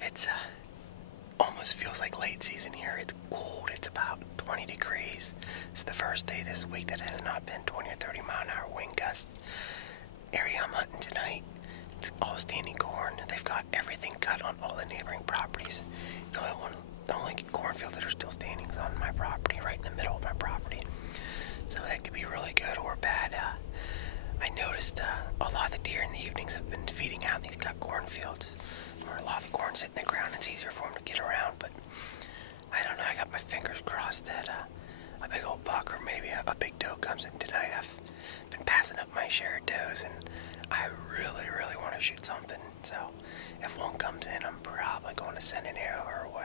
It's almost feels like late season here. It's cold. It's about 20 degrees. It's the first day this week that has not been 20 or 30 mile an hour wind gusts. Area I'm hunting tonight, it's all standing corn. They've got everything cut on all the neighboring properties. The only cornfields that are still standing is on my property, right in the middle of my property. So that could be really good or bad. I noticed a lot of the deer in the evenings have been feeding out in these cut cornfields, where a lot of the corn's hitting the ground. It's easier for them to get around, but I don't know. I got my fingers crossed that a big old buck or maybe a big doe comes in tonight. I've been passing up my share of does, and I really, really want to shoot something. So if one comes in, I'm probably going to send an arrow her way.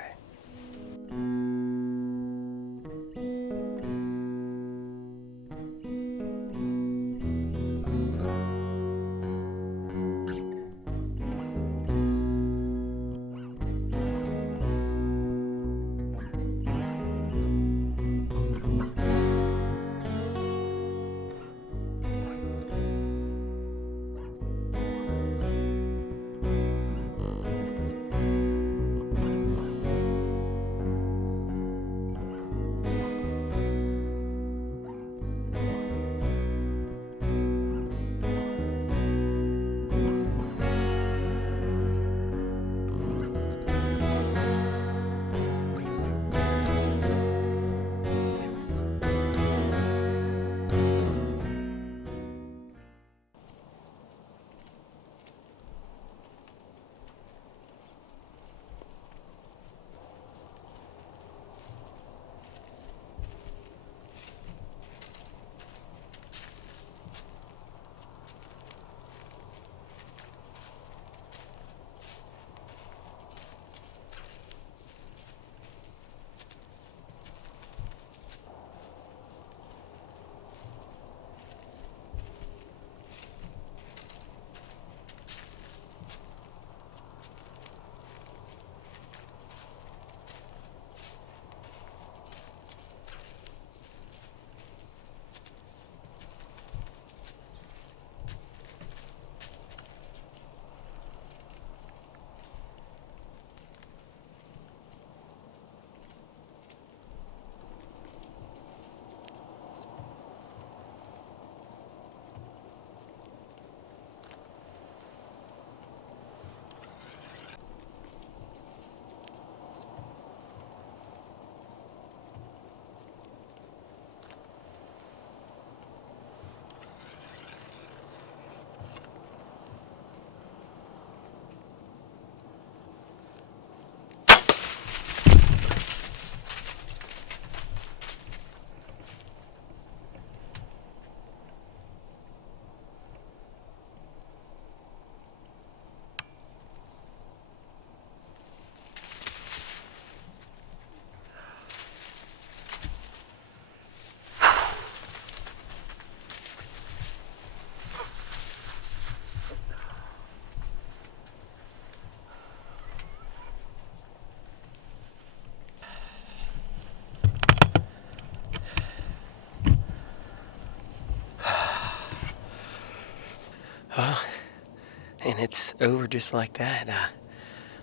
And it's over just like that.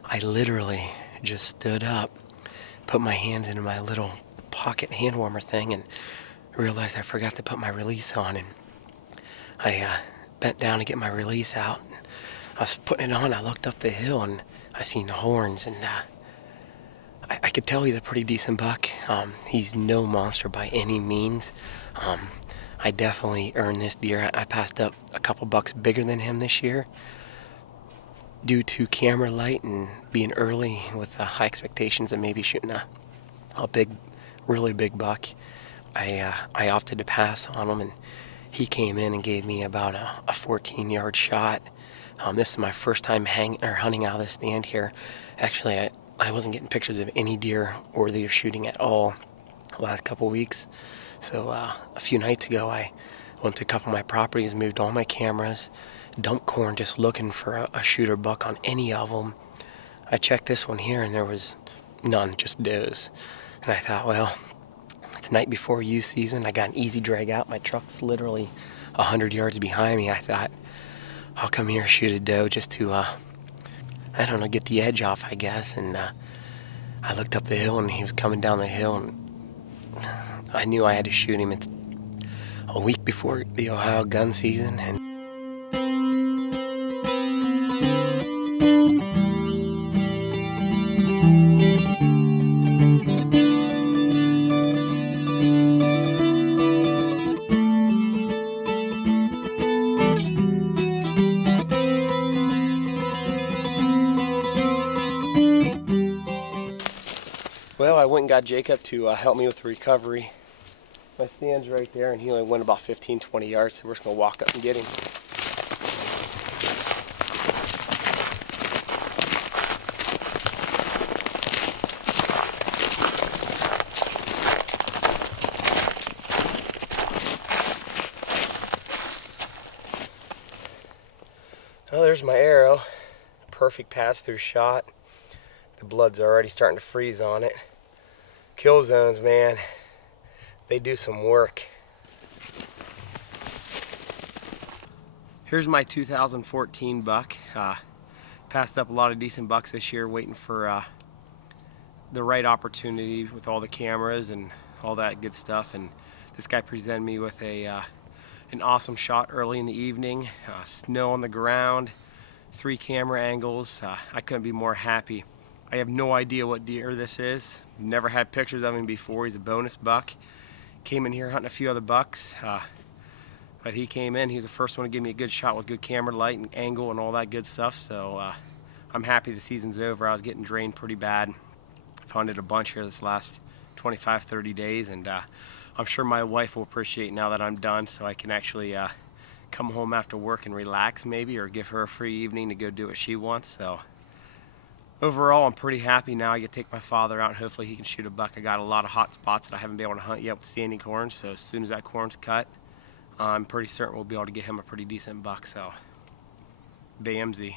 I literally just stood up, put my hands into my little pocket hand warmer thing, and realized I forgot to put my release on. And I bent down to get my release out. And I was putting it on. I looked up the hill and I seen the horns, and I could tell he's a pretty decent buck. He's no monster by any means. I definitely earned this deer. I passed up a couple bucks bigger than him this year. due to camera light and being early with high expectations of maybe shooting a big, really big buck, I opted to pass on him, and he came in and gave me about a 14-yard shot. This is my first time hunting out of the stand here. Actually, I wasn't getting pictures of any deer worthy of shooting at all the last couple weeks. So a few nights ago, I went to a couple of my properties, moved all my cameras, dumped corn, just looking for a shooter buck on any of them. I checked this one here, and there was none, just does. And I thought, well, it's night before youth season. I got an easy drag out. My truck's literally 100 yards behind me. I thought, I'll come here, shoot a doe just to, I don't know, get the edge off, I guess. And I looked up the hill, and he was coming down the hill, and I knew I had to shoot him. It's a week before the Ohio gun season, and well, I went and got Jacob to help me with the recovery. My stand's right there, and he only went about 15, 20 yards, so we're just going to walk up and get him. Well, there's my arrow. Perfect pass-through shot. The blood's already starting to freeze on it. Kill zones, man, they do some work. Here's my 2014 buck. Passed up a lot of decent bucks this year, waiting for the right opportunity with all the cameras and all that good stuff. And this guy presented me with an awesome shot early in the evening. Snow on the ground, 3 camera angles. I couldn't be more happy. I have no idea what deer this is. Never had pictures of him before. He's a bonus buck. Came in here hunting a few other bucks, but he came in. He was the first one to give me a good shot with good camera light and angle and all that good stuff. So I'm happy the season's over. I was getting drained pretty bad. I've hunted a bunch here this last 25, 30 days, and I'm sure my wife will appreciate now that I'm done, so I can actually come home after work and relax maybe, or give her a free evening to go do what she wants. So overall, I'm pretty happy now. I get to take my father out, and hopefully he can shoot a buck. I got a lot of hot spots that I haven't been able to hunt yet with standing corn, so as soon as that corn's cut, I'm pretty certain we'll be able to get him a pretty decent buck. So BMZ.